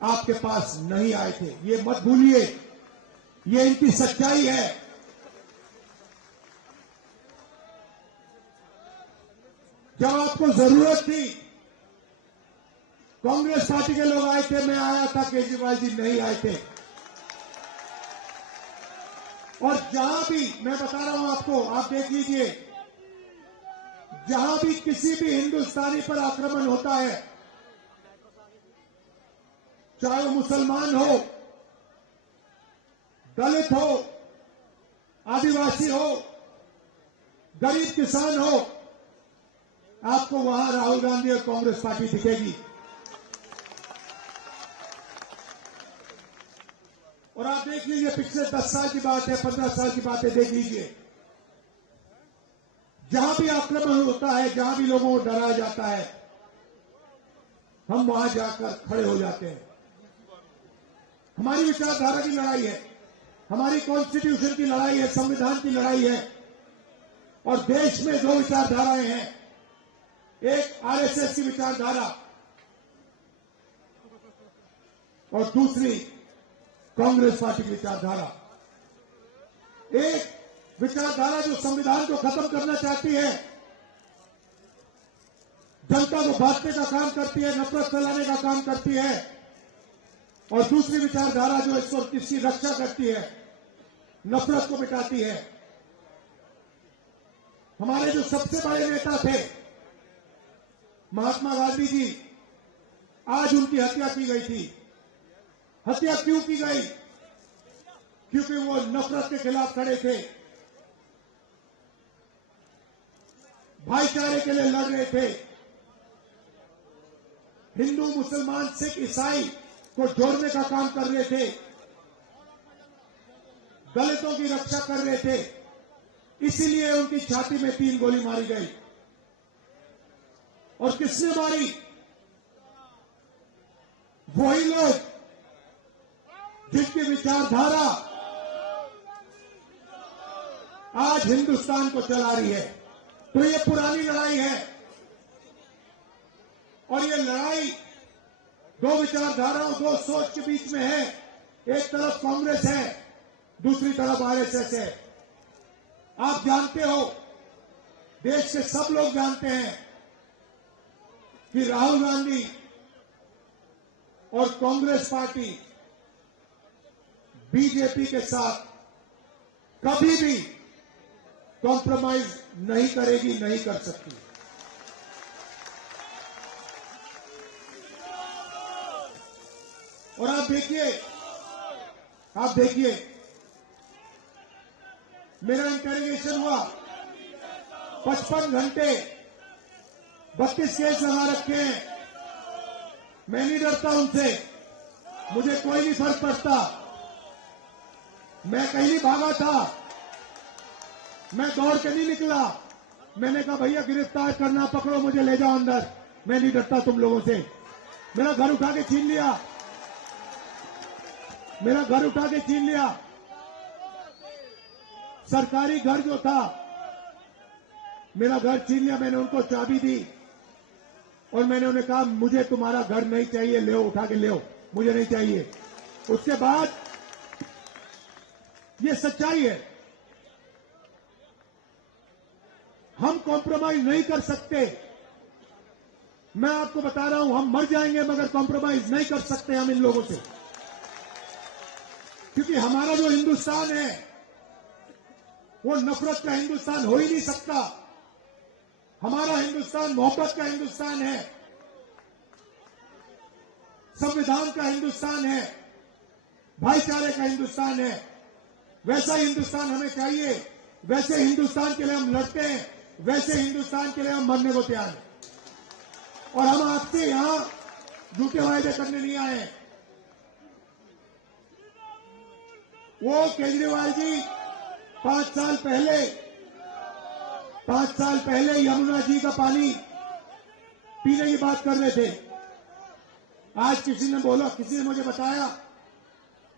आपके पास नहीं आए थे। ये मत भूलिए, ये इनकी सच्चाई है। जब आपको जरूरत थी, कांग्रेस पार्टी के लोग आए थे, मैं आया था, केजरीवाल जी नहीं आए थे। और जहां भी, मैं बता रहा हूं आपको, आप देख लीजिए, जहां भी किसी भी हिंदुस्तानी पर आक्रमण होता है, चाहे वो मुसलमान हो, दलित हो, आदिवासी हो, गरीब किसान हो, आपको वहां राहुल गांधी और कांग्रेस पार्टी दिखेगी। और आप देख लीजिए, पिछले 10 साल की बात है, 15 साल की बात है, देख लीजिए, जहां भी आक्रमण होता है, जहां भी लोगों को डराया जाता है, हम वहां जाकर खड़े हो जाते हैं। हमारी विचारधारा की लड़ाई है, हमारी कॉन्स्टिट्यूशन की लड़ाई है, संविधान की लड़ाई है। और देश में दो विचारधाराएं हैं, एक आरएसएस की विचारधारा और दूसरी कांग्रेस पार्टी की विचारधारा। एक विचारधारा जो संविधान को खत्म करना चाहती है, जनता को बांटने का काम करती है, नफरत फैलाने का काम करती है, और दूसरी विचारधारा जो इसकी रक्षा करती है, नफरत को मिटाती है। हमारे जो सबसे बड़े नेता थे महात्मा गांधी जी, आज उनकी हत्या की गई थी। हत्या क्यों की गई? क्योंकि वो नफरत के खिलाफ खड़े थे, भाईचारे के लिए लड़ रहे थे, हिंदू, मुसलमान, सिख, ईसाई को जोड़ने का काम कर रहे थे, दलितों की रक्षा कर रहे थे। इसीलिए उनकी छाती में 3 गोली मारी गई। और किसने मारी? वही लोग जिनकी विचारधारा आज हिंदुस्तान को चला रही है। तो ये पुरानी लड़ाई है, और ये लड़ाई दो विचारधाराओं, दो सोच के बीच में है। एक तरफ कांग्रेस है, दूसरी तरफ आरएसएस है। आप जानते हो, देश के सब लोग जानते हैं कि राहुल गांधी और कांग्रेस पार्टी बीजेपी के साथ कभी भी कॉम्प्रोमाइज नहीं करेगी, नहीं कर सकती। और आप देखिए, मेरा इंटरोगेशन हुआ, 55 घंटे, 32 केस लगा रखे हैं। मैं नहीं डरता उनसे, मुझे कोई नहीं फर्क पड़ता। मैं कहीं नहीं भागा था, मैं दौड़ के नहीं निकला। मैंने कहा भैया गिरफ्तार करना, पकड़ो मुझे, ले जाओ अंदर। मैं नहीं डरता तुम लोगों से। मेरा घर उठा के छीन लिया, मेरा घर उठा के छीन लिया। सरकारी घर जो था, मेरा घर छीन लिया। मैंने उनको चाबी दी और मैंने उन्हें कहा मुझे तुम्हारा घर नहीं चाहिए, ले उठा के ले, मुझे नहीं चाहिए। उसके बाद ये सच्चाई है, हम कॉम्प्रोमाइज नहीं कर सकते। मैं आपको बता रहा हूं, हम मर जाएंगे मगर कॉम्प्रोमाइज नहीं कर सकते हम इन लोगों से। क्योंकि हमारा जो हिंदुस्तान है वो नफरत का हिंदुस्तान हो ही नहीं सकता। हमारा हिंदुस्तान मोहब्बत का हिंदुस्तान है, संविधान का हिंदुस्तान है, भाईचारे का हिंदुस्तान है। वैसा हिंदुस्तान हमें चाहिए, वैसे हिंदुस्तान के लिए हम लड़ते हैं, वैसे हिंदुस्तान के लिए हम मरने को तैयार हैं। और हम आपसे यहां झूठे वायदे करने नहीं आए हैं। वो केजरीवाल जी 5 साल पहले यमुना जी का पानी पीने की बात कर रहे थे। आज किसी ने मुझे बताया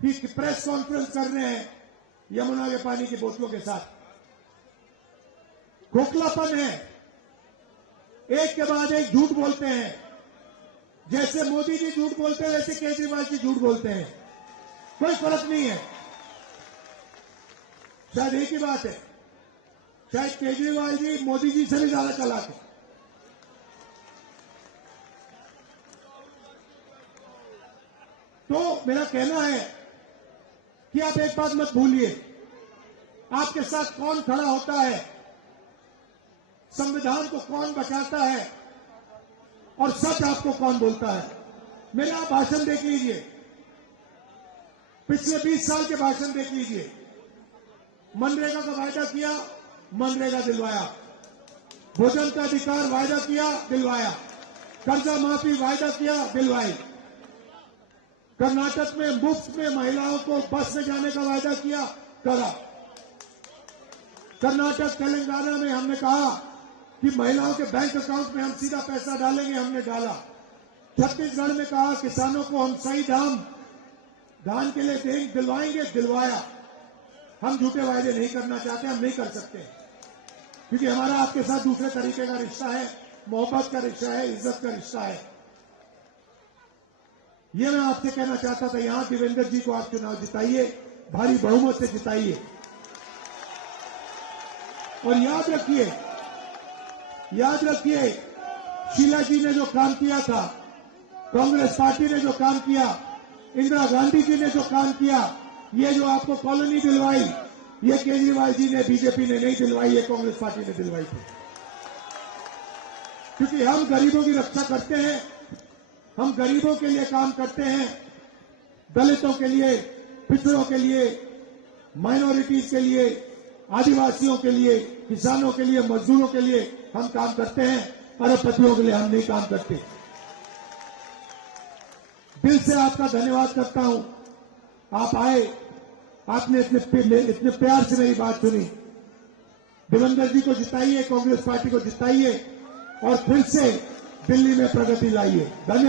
कि प्रेस कॉन्फ्रेंस कर रहे हैं यमुना के पानी की बोतलों के साथ। खोखलापन है, एक के बाद एक झूठ बोलते हैं। जैसे मोदी जी झूठ बोलते हैं वैसे केजरीवाल जी झूठ बोलते हैं, कोई फर्क नहीं है। शायद एक ही बात है, शायद केजरीवाल जी मोदी जी से भी ज्यादा चालाक है। तो मेरा कहना है कि आप एक बात मत भूलिए, आपके साथ कौन खड़ा होता है, संविधान को कौन बचाता है और सच आपको कौन बोलता है। मेरा आप भाषण देख लीजिए, पिछले 20 साल के भाषण देख लीजिए। मनरेगा का वायदा किया, मनरेगा दिलवाया। भोजन का अधिकार वायदा किया, दिलवाया। कर्जा माफी वायदा किया, दिलवाई। कर्नाटक में मुफ्त में महिलाओं को बस में जाने का वायदा किया, करा। कर्नाटक तेलंगाना में हमने कहा कि महिलाओं के बैंक अकाउंट में हम सीधा पैसा डालेंगे, हमने डाला। छत्तीसगढ़ में कहा किसानों को हम सही दाम धान के लिए दिलवाएंगे, दिलवाया। हम झूठे वायदे नहीं करना चाहते, हम नहीं कर सकते, क्योंकि हमारा आपके साथ दूसरे तरीके का रिश्ता है, मोहब्बत का रिश्ता है, इज्जत का रिश्ता है। ये मैं आपसे कहना चाहता था। यहां देवेंद्र जी को आप चुनाव जिताइए, भारी बहुमत से जिताइए। और याद रखिए, शीला जी ने जो काम किया था, कांग्रेस पार्टी ने जो काम किया, इंदिरा गांधी जी ने जो काम किया, ये जो आपको कॉलोनी दिलवाई, ये केजरीवाल जी ने, बीजेपी ने नहीं दिलवाई, ये कांग्रेस पार्टी ने दिलवाई थी। क्योंकि हम गरीबों की रक्षा करते हैं, हम गरीबों के लिए काम करते हैं, दलितों के लिए, पिछड़ों के लिए, माइनॉरिटीज के लिए, आदिवासियों के लिए, किसानों के लिए, मजदूरों के लिए हम काम करते हैं। अरबपतियों के लिए हम नहीं काम करते। दिल से आपका धन्यवाद करता हूं, आप आए, आपने इतने प्यार से मेरी बात सुनी। देवेंद्र जी को जिताइए, कांग्रेस पार्टी को जिताइए और फिर से दिल्ली में प्रगति लाइए। धन्यवाद।